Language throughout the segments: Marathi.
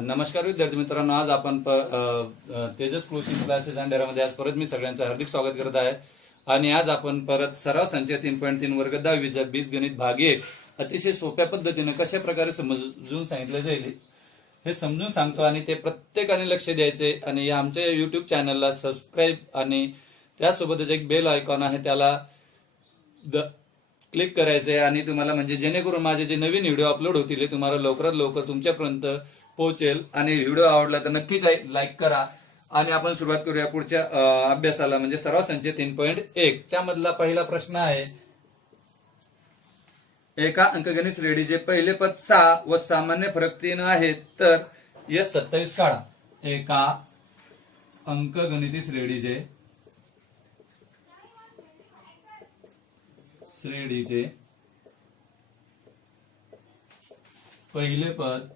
नमस्कार विद्यार्थी मित्रांनो, आज आपण तेजस कृषी क्लासेस अँड डेरामध्ये आज परत मी सगळ्यांचं हार्दिक स्वागत करत आहे. आणि आज आपण परत सराव संच 3.3 वर्ग 10वीचा बीजगणित भाग 1 अतिशय सोप्या पद्धतीने कशा प्रकारे समजून सांगितलं जाईल हे समजून सांगतो. आणि ते प्रत्येकाने लक्ष द्यायचे आणि या आमच्या युट्यूब चॅनलला सबस्क्राईब आणि त्यासोबतच एक बेल आयकॉन आहे त्याला क्लिक करायचंय. आणि तुम्हाला म्हणजे जेणेकरून माझे जे नवीन व्हिडिओ अपलोड होतील ते तुम्हाला लवकरात लवकर तुमच्यापर्यंत पोहोचेल. आणि व्हिडिओ आवडला तर नक्कीच लाईक करा. आणि आपण सुरुवात करूया पुढच्या अभ्यासाला, म्हणजे सराव संच 3.1. त्यामधला पहिला प्रश्न आहे, एका अंकगणित श्रेणीचे पहिले पद 6 व सामान्य फरक 3 आहे, तर S27 काढा. एका अंकगणित श्रेणीचे पहिले पद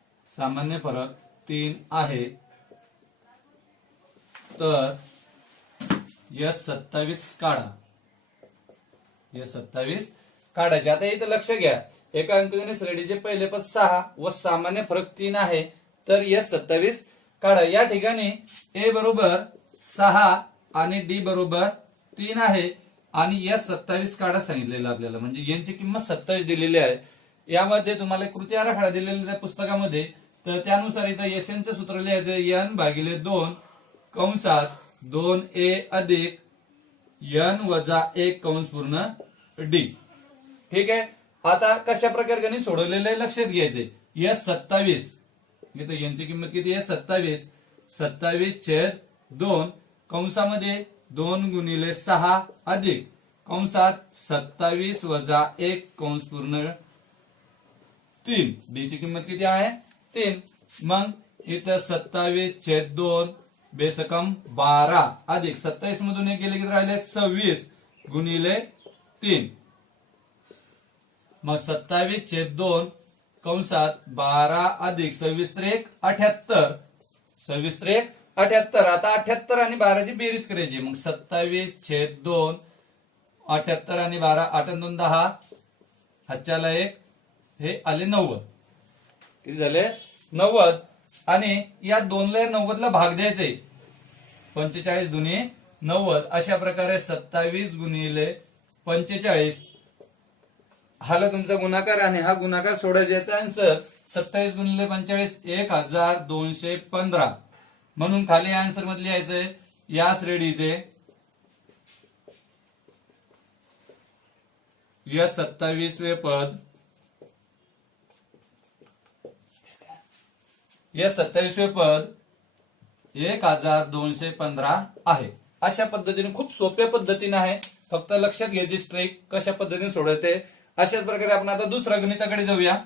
6 व सामान्य फरक 3 आहे, तर S27 काढा. S27 काढायचे. आता इथं लक्ष घ्या, एका अंकगणित श्रेणीचे पहिले पद 6 व सामान्य फरक 3 आहे, तर S27 काढा. या ठिकाणी A बरोबर 6 आणि D बरोबर 3 आहे आणि S27 काढा सांगितलेलं आपल्याला, म्हणजे यांची किंमत 27 दिलेली आहे. यामध्ये तुम्हाला कृती आराखडा दिलेला आहे पुस्तकामध्ये, तर त्यानुसार इथं SN चं सूत्र लिहायचं N/2 कंसात 2A अधिक N वजा 1 कंस पूर्ण D. ठीक आहे. आता कशा प्रकारे गणित सोडवलेलं आहे लक्षात घ्यायचे. S27 इथं यांची किंमत किती आहे? 27/2 कंसामध्ये 2 गुणिले 6 अधिक कंसात 27 वजा 1 कंस पूर्ण 3. डी ची किंमत किती आहे? 3. मग इथं 27/2 बेसकम 12 अधिक 27 मधून 1 गेले की राहिले 26 गुणिले 3. मग 27/2 कंसात 12 अधिक 26 78. 78. आता 78 आणि 12 ची बेरीज करायची. मग 27/2 78 आणि 12 8 आणि 2 10 हातच्याला 1 हे आले 90. किती झाले? 90. आणि या 2ला 90 ला भाग द्यायचे. 45 दुनी 90. अशा प्रकारे 27 गुणिले 45 हा तुमचा गुणाकार आणि हा गुणाकार सोडायचा आन्सर 27 गुणिले 45 1215. म्हणून खाली आन्सर मध्ये लिहायचंय या श्रेणीचे S27 पद 1215 आहे. अशा पद्धतीने खूप सोप्या पद्धतीने आहे, फक्त लक्षात घ्यायची स्ट्रेक कशा पद्धतीने सोडवते. अशाच प्रकारे आपण आता दुसऱ्या गणिताकडे जाऊया.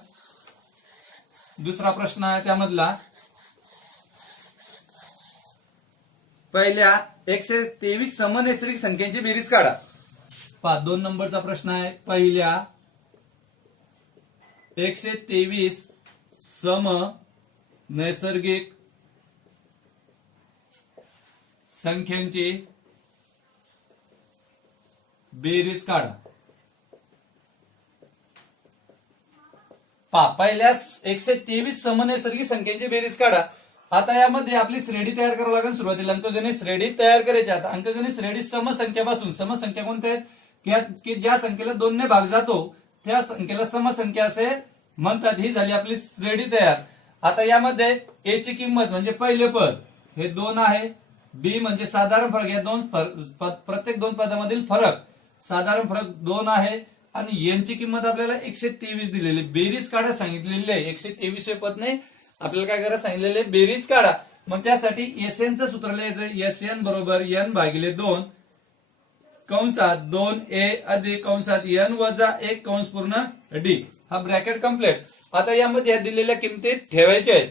दुसरा प्रश्न आहे त्यामधला, पहिल्या 123 समनैसर्गिक संख्यांची बेरीज काढा. 2 नंबरचा प्रश्न आहे, पहिल्या 123 सम नैसर्गिक संख्यांची बेरीज काढा. पहिल्या 123 समनैसर्गिक संख्यांची बेरीज काढा. आता यामध्ये आपली श्रेणी तयार करावी लागेल. सुरुवातीला अंकगणित श्रेणी तयार करायची. आता अंकगणित श्रेणी समसंख्यापासून, समसंख्या कोणत्या आहेत की ज्या संख्येला 2 ने भाग जातो त्या संख्येला समसंख्या असे म्हणतात. ही झाली आपली श्रेणी तयार. आता यामध्ये ए ची किंमत म्हणजे पहिले पद हे 2 आहे. डी म्हणजे साधारण फरक, या प्रत्येक 2 पदामधील फरक, साधारण फरक 2 आहे. आणि यांची किंमत आपल्याला 123 दिलेली. बेरीज काढा सांगितलेली आहे. 123 पद नाही, आपल्याला काय करायला सांगितलेले? बेरीज काढा. मग त्यासाठी SN चं सूत्र लिहायचं. SN बरोबर N/2 कंसात 2A अधिक कंसात N वजा 1 कंस पूर्ण D. हा ब्रॅकेट कम्प्लीट. आता यामध्ये ह्या दिलेल्या किमती ठेवायच्या आहेत.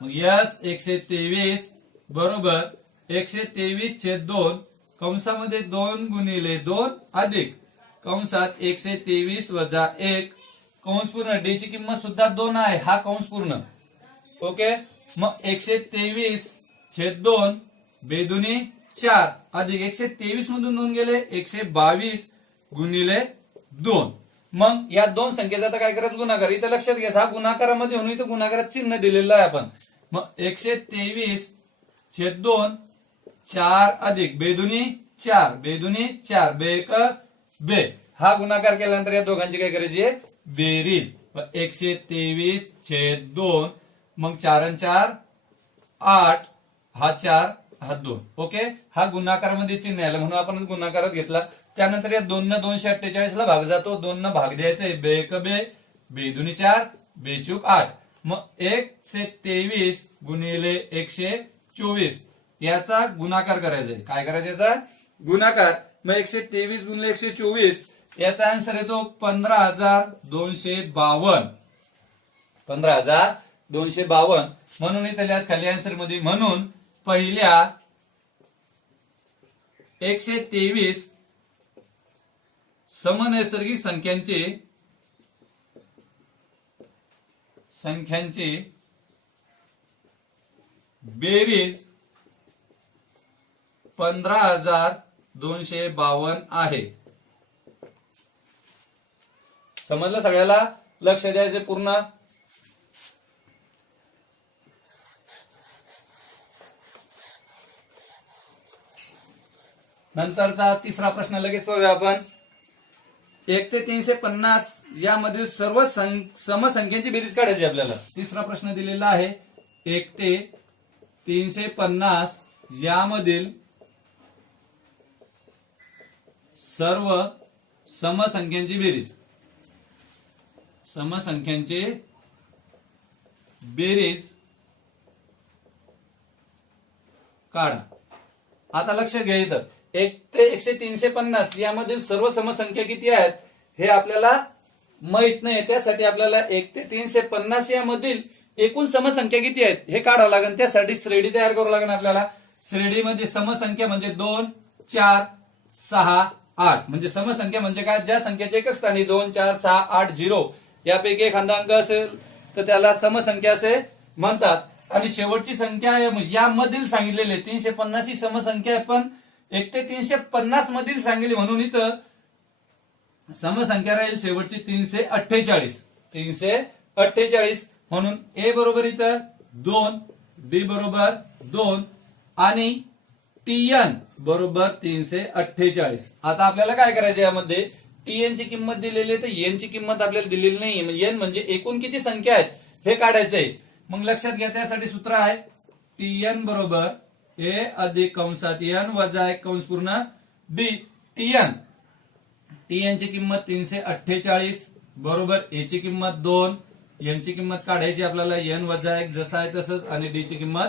मग S123 बरोबर 123/2 कंसामध्ये 2 गुणिले 2 अधिक कंसात 123 वजा 1 कंस पूर्ण. डी ची किंमत सुद्धा 2 आहे. हा कंस पूर्ण. ओके. मग 123/2 बेदुनी 4 अधिक 123 मधून 2 गेले 122 गुणिले 2. मग या दोन संख्येचा आता काय करायचं गुणाकार. इथं लक्षात घ्या हा गुणाकारामध्ये म्हणून इथं गुणाकारात चिन्ह दिलेलं आहे आपण. मग 123/2 4 अधिक बेदुनी 4 बेदुनी 4 बेक बे. हा गुणाकार केल्यानंतर या दोघांची काय करायची आहे बेरीज. 123/2 मग 4 आणि 4 8 हा 4 हा 2. ओके हा गुणाकारामध्ये चिन्ह आलं म्हणून आपण गुणाकारात घेतला. त्यानंतर या 2 न 248 ला भाग जातो. 2 न भाग द्यायचंय बेक बे बेदुनी 4 बेचूक 8. मग 123 गुणिले 124 याचा गुणाकार करायचा आहे. काय करायचं याचा गुणाकार. मग 123 गुणिले 124 याचा आन्सर येतो 15,252. 15,252 म्हणून इथे लिहायचं खाली आन्सर मध्ये. म्हणून पहिल्या 123 समनैसर्गिक संख्यांची बेरीज 15,252 आहे. समजलं सगळ्याला. लक्ष द्यायचे पूर्ण. नंतरचा तिसरा प्रश्न लगेच पाहूया आपण. 1 ते 350 यामधील सर्व समसंख्यांची बेरीज काढायची आपल्याला. तिसरा प्रश्न दिलेला आहे 1 ते 350 यामधील सर्व समसंख्यांची बेरीज. समसंख्यांची बेरीज काढा. आता लक्षात घ्या इथं 1 ते 350 यामधील सर्व समसंख्या किती आहेत हे आपल्याला माहित नाही. त्यासाठी आपल्याला 1 ते 350 यामधील एकूण समसंख्या किती आहेत हे काढावं लागेल. त्यासाठी श्रेणी तयार करावं लागेल आपल्याला. श्रेणीमध्ये समसंख्या म्हणजे 2 4 6 8 म्हणजे समसंख्या म्हणजे काय ज्या संख्येच्या एकच स्थानी 2 4 6 8 0 यापैकी एखादा अंक असेल तर त्याला समसंख्या असे म्हणतात. आणि शेवटची संख्या यामधील सांगितलेली 350 ही समसंख्या आहे पण 1 ते 350 मधील सांगितली म्हणून इथं समसंख्या राहील शेवटची 348. 348 म्हणून ए बरोबर इथं 2 डी बरोबर 2 आणि टीएन बरोबर 348. आता आपल्याला काय करायचं यामध्ये टीएन ची किंमत दिलेली आहे तर एन ची किंमत आपल्याला दिलेली नाही. एन म्हणजे एकूण किती संख्या आहेत हे काढायचंय. मग लक्षात घ्या त्यासाठी सूत्र आहे टीएन बरोबर ए अधिक कंसात एन वजा 1 कंस पूर्ण डी. टीएन ची किंमत 348 बरोबर ए ची किंमत 2 एन ची किंमत काढायची आपल्याला एन वजा 1 जसं आहे तसंच आणि डी ची किंमत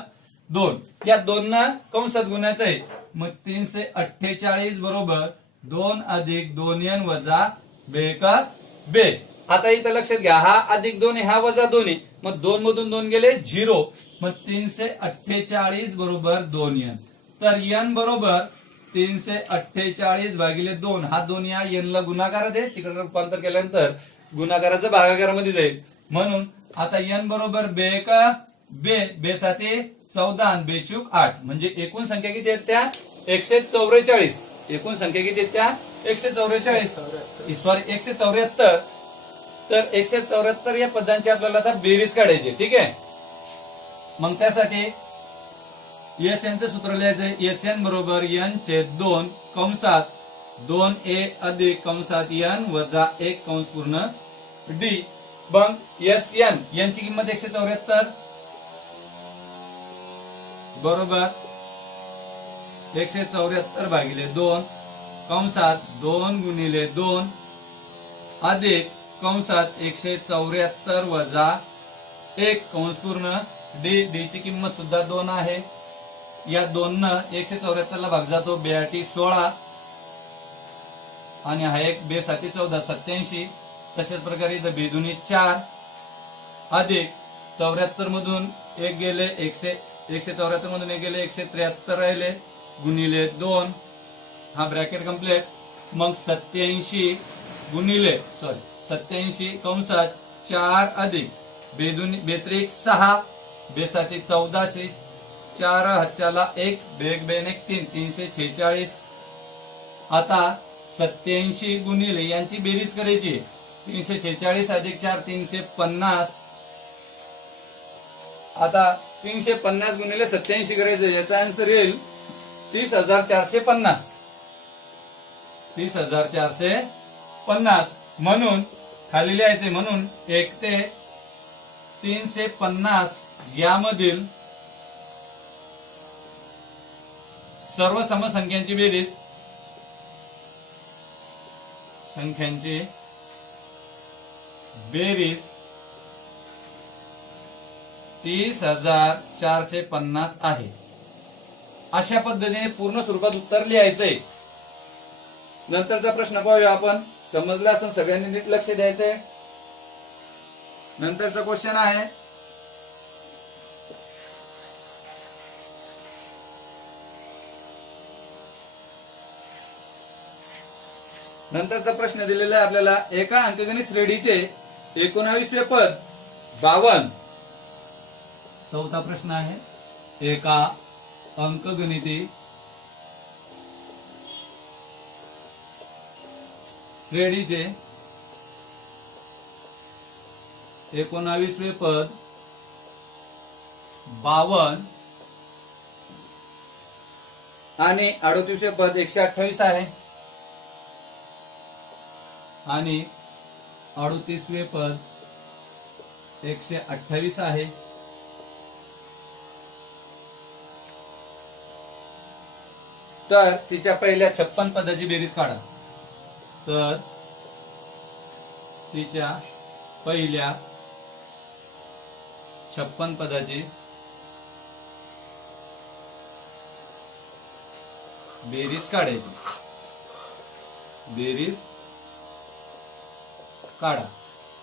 2. या 2 ना कंसात गुणायचं आहे. मग 348 बरोबर 2 अधिक 2n वजा बेका बे. आता इथं लक्षात घ्या हा अधिक 2 हा वजा 2 मग 2 मधून 2 गेले 0. मग 348 बरोबर 2n. तर n बरोबर 348 भागिले 2 हा 2 या n ला गुणाकारात आहे. तिकडे रूपांतर केल्यानंतर गुणाकाराचं भागाकारामध्ये जाईल. म्हणून आता n बरोबर बेका बे बेसाते 14 आणि बेचूक 8 म्हणजे एकूण संख्या किती आहेत त्या 144. एकूण संख्या किती आहेत त्या 144 सॉरी 174. तर 174 या पदांची आपल्याला आता बेरीज काढायची. ठीक आहे. मग त्यासाठी एस एन चं सूत्र लिहायचंय. एस एन बरोबर n छेद 2 कंसात 2a अधिक कंसात n वजा 1 कंस पूर्ण डी. मग एस एन यांची किंमत 174 बरोबर 174 भागिले 2 कंसात 2 गुणिले 2 अधिक कंसात 174 वजा 1 कंस पूर्ण डी. डी ची किंमत सुद्धा 2 आहे. या 2 न 174 ला भाग जातो 82 16 आणि हा एक बेसाती 14 87. तशाच प्रकारे इथं बेदुनी 4 अधिक 74 मधून 1 गेले 174 मधून 1 गेले 173 राहिले गुणिले 2 हा ब्रॅकेट कंप्लीट. मग 87 गुणिले 87 कंसात 4 अधिक बेदुनी बेत्रिक 6 बेसाती 14 4 हातच्याला 1 बेग बेन 1 3 346. आता 87 गुणिले यांची बेरीज करायची 346 अधिक 4 350. आता 350 गुणिले 87 करायचं, याचा आन्सर येईल 30,450. 30,450 म्हणून खाली लिहायचे, म्हणून 1 ते 350 यामधील सर्व समसंख्यांची बेरीज 30,450 आहे. अशा पद्धतीने पूर्ण स्वरूपात उत्तर लिहायचंय. नंतरचा प्रश्न पाहूया आपण. समजला असं सगळ्यांनी नीट लक्ष द्यायचंय. नंतरचा क्वेश्चन आहे नंतरचा प्रश्न दिलेला आहे आपल्याला. एका अंकगणित श्रेणीचे 19वे पद 52. चौथा प्रश्न आहे. एका अंकगणिती श्रेणीचे 19वे पद 52 आणि 38वे पद 128 आहे. आणि 38वे पद 128 आहे. तर तिच्या पहिल्या 56 पदाची बेरीज काढा. तर तिच्या पहिल्या 56 पदाची बेरीज काढायची. बेरीज काढा.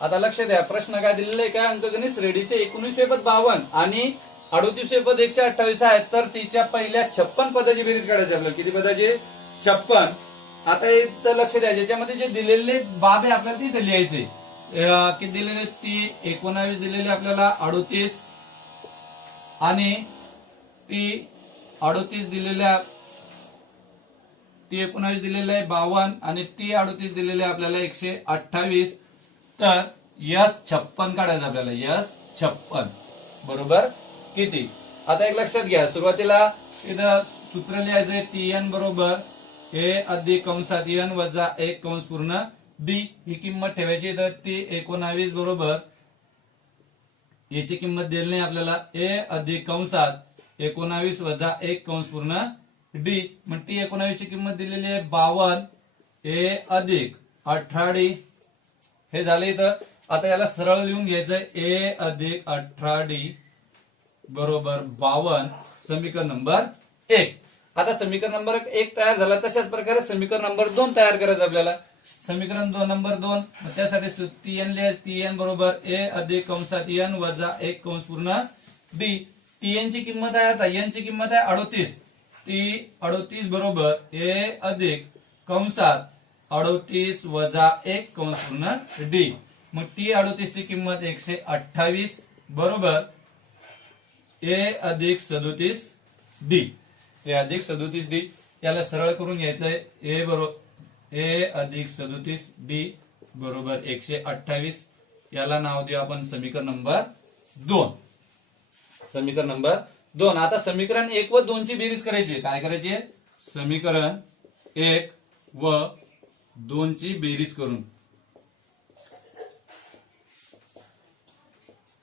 आता लक्ष द्या, प्रश्न काय दिलेला आहे का, अंकगणित श्रेणीचे 19वे पद 52 आणि 38वे पद 128 आहेत. तर तिच्या पहिल्या 56 पदाची बेरीज काढायची आपल्याला. किती पदाची? 56. आता इथं लक्ष द्या, ज्याच्यामध्ये जे दिलेले बाब आहे आपल्याला तिथे लिहायचे. किती दिलेले? ती 19 दिलेले आपल्याला, 38 आणि ती 38 दिलेल्या, ती 19 दिलेले आहे 52 आणि ती 38 दिलेले आपल्याला 128. तर यस 56 काढायचं आपल्याला. यस 56 बरोबर किती? आता एक लक्षात घ्या, सुरुवातीला इथं सूत्र लिहायचंय. TN बरोबर A अधिक कंसात N वजा 1 कंस पूर्ण D ही किंमत ठेवायची. तर ती 19 बरोबर याची किंमत दिली नाही आपल्याला. A अधिक कंसात 19 वजा 1 कंस पूर्ण D. मग ती 19 ची किंमत दिलेली आहे 52. A अधिक 18D हे झाले इथं. आता याला सरळ लिहून घ्यायचंय. A अधिक 18D बरोबर 52. समीकरण नंबर 1. आता समीकरण नंबर 1 तयार झाला. तशाच प्रकारे समीकरण नंबर 2 तयार करायचं आपल्याला. समीकरण नंबर 2 त्यासाठी TN लिहायचं. TN बरोबर A अधिक कंसात N वजा 1 कंस पूर्ण D. TN ची किंमत आहे, आता N ची किंमत आहे 38. ती 38 बरोबर A अधिक कंसात 38 वजा 1 कंस पूर्ण D. मग ती 38 ची किंमत 128 बरोबर A अधिक 37D. A अधिक 37D याला सरळ करून घ्यायचंय. A अधिक 37D बरोबर 128. याला नाव देऊ आपण समीकरण नंबर 2. समीकरण नंबर 2. आता समीकरण 1 व 2 ची बेरीज करायची. काय करायची? समीकरण 1 व 2 ची बेरीज करून.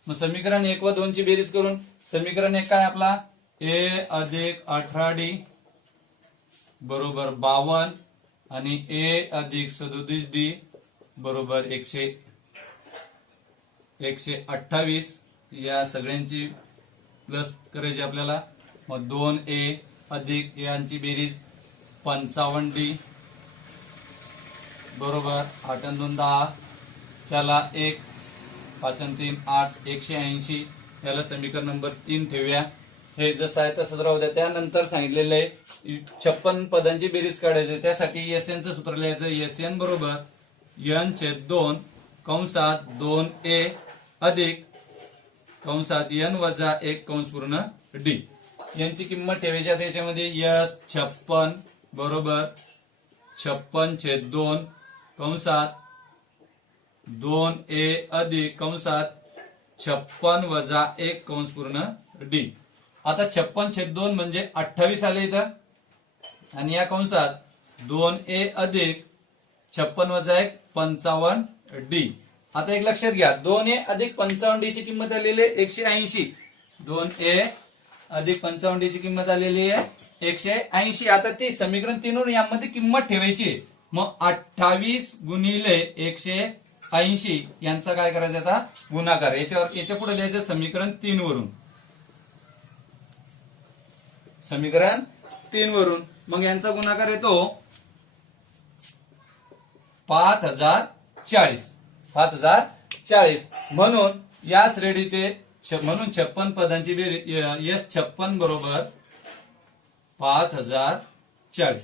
मग समीकरण 1 व 2 ची बेरीज करून समीकरण 1 काय आपला? A अधिक 18D बरोबर 52 आणि A अधिक 37D बरोबर 128. या सगळ्यांची प्लस करायची आपल्याला. मग 2A अधिक यांची बेरीज 55D बरोबर 8 आणि 2 10. चला 1 5 आणि 3 8 180. याला समीकरण नंबर 3 ठेवूया. हे जसं आहे तसंच राहू द्या. त्यानंतर सांगितलेलं आहे 56 पदांची बेरीज काढायची. त्यासाठी SN चं सूत्र लिहायचं. SN बरोबर N/2 कंसात 2A अधिक कंसात N वजा 1 कंस पूर्ण D. यांची किंमत ठेवायची आता याच्यामध्ये यस 56 बरोबर 56/2 कंसात 2a अधिक कंसात 56 वजा 1 कंस पूर्ण डी. आता 56/2 म्हणजे 28 आले इथं आणि या कंसात 2a अधिक 56 वजा 1 55 डी. आता एक लक्षात घ्या 2a अधिक 55 डी ची किंमत आलेली आहे 180. 2a अधिक 55 डी ची किंमत आलेली आहे 180. आता ती समीकरण 3 वरून यामध्ये किंमत ठेवायची आहे. मग 28 गुणिले 180 यांचा काय करायचं आता गुणाकार. याच्या पुढे लिहायचं समीकरण 3 वरून. समीकरण 3 वरून मग यांचा गुणाकार येतो 5040. 5040 म्हणून या श्रेणीचे म्हणून 56 पदांची बेरीज यस 56 बरोबर 5040.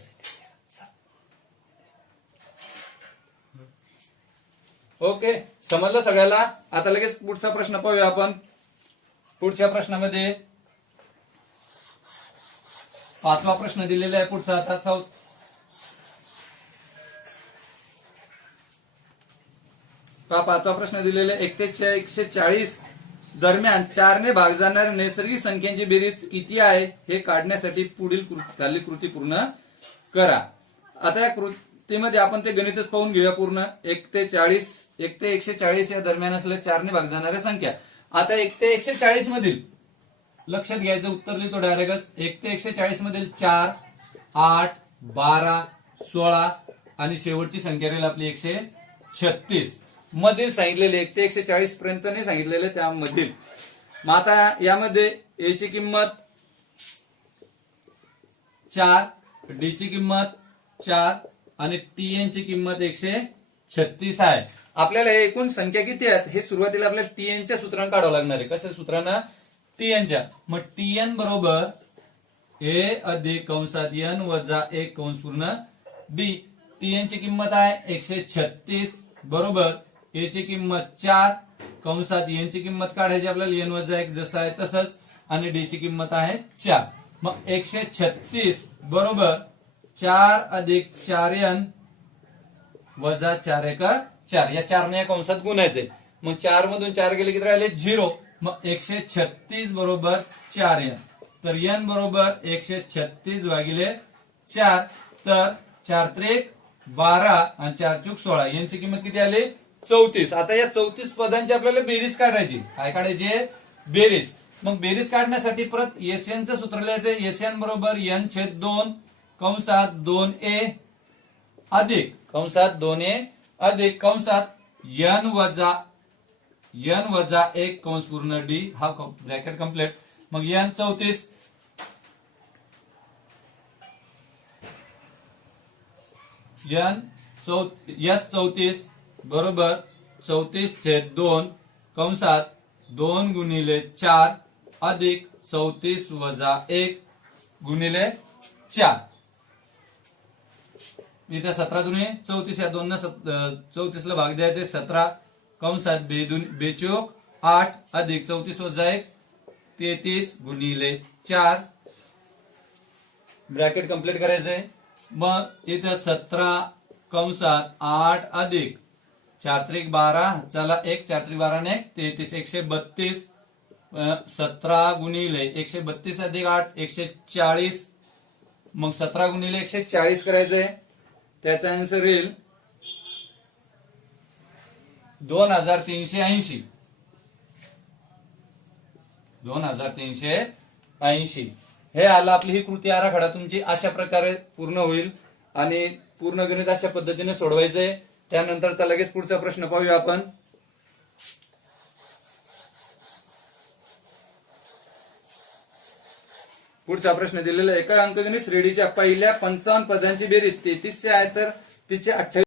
ओके समजलं सगळ्याला. आता लगेच पुढचा प्रश्न पाहूया आपण. पुढच्या प्रश्नामध्ये 5वा प्रश्न दिलेला आहे पुढचा. आता 5वा प्रश्न दिलेला आहे 1 ते 140 दरम्यान 4 ने भाग जाणाऱ्या नैसर्गिक संख्यांची बेरीज किती आहे हे काढण्यासाठी पुढील खालील कृती पूर्ण करा. आता या कृतीमध्ये आपण ते गणितच पाहून घेऊया पूर्ण. 1 ते 140 या दरम्यान असलेल्या 4 ने भाग जाणाऱ्या संख्या. आता 1 ते 140 मधील लक्षात घ्यायचं उत्तर लिहितो डायरेक्टच. 1 ते 140 मधील 4 8 12 16 आणि शेवटची संख्या राहील आपली 136 मधील सांगितलेले. 1 ते 140 पर्यंत नाही सांगितलेले त्यामधील. मग आता यामध्ये ए ची किंमत 4 डी ची किंमत 4 आणि टीएन ची किंमत 136 आहे. आपल्याला हे एकूण संख्या किती आहेत हे सुरुवातीला आपल्याला टीएनच्या सूत्राने काढावं लागणार आहे. कशा सूत्रानं टीएनच्या. मग टीएन बरोबर ए अधिक कंसात एन वजा 1 कंस पूर्ण डी. टीएन ची किंमत आहे 136 बरोबर ए ची किंमत 4 कंसात एन ची किंमत काढायची आपल्याला एन वजा 1 जसं आहे तसंच आणि डी ची किंमत आहे 4. मग 136 बरोबर 4 अधिक 4n वजा 4 1 4 या 4 ने या कंसात गुणायचे. मग 4 मधून 4 गेले किती राहिले 0. मग 136 बरोबर 4n तर n बरोबर 136 भागिले 4 तर 4 त्रिक 12 आणि 4 चूक 16 यांची किंमत किती आली 34. आता या 34 पदांची आपल्याला बेरीज काढायची. काय काढायची बेरीज. मग बेरीज काढण्यासाठी परत एसएन चं सूत्र लिहायचं. एसएन बरोबर n/2 कंसात 2a अधिक कंसात 2a अधिक कंसात n वजा 1 कंस पूर्ण डी. हा ब्रॅकेट कंप्लीट. मग n 34 34 बरोबर 34/2 कंसात 2 गुणिले 4 अधिक 34 वजा 1 गुणिले 4. इथे 17 दुने 34 या 2 34 ला भाग द्यायचे 17 कंसात 2 8 अधिक 34 वजा 1 33 गुणिले 4 ब्रॅकेट कंप्लीट करायचंय. मग इथे 17 कंसात 8 अधिक 4 त्रिक 12 चला 1 4 त्रिक 12 ने 33 132 17 गुणिले 132 अधिक 8 140. मग 17 गुणिले 140 करायचंय. त्याचा आन्सर येईल 2380. 2380 हे आलं. आपली ही कृती आराखडा तुमची अशा प्रकारे पूर्ण होईल आणि पूर्ण गणित अशा पद्धतीने सोडवायचंय. त्यानंतरचा लगेच पुढचा प्रश्न पाहूया आपण. पुढचा प्रश्न दिलेला एका अंकगणित श्रेणीच्या पहिल्या 55 पदांची बेरीज 33 आहे तर तिचे 28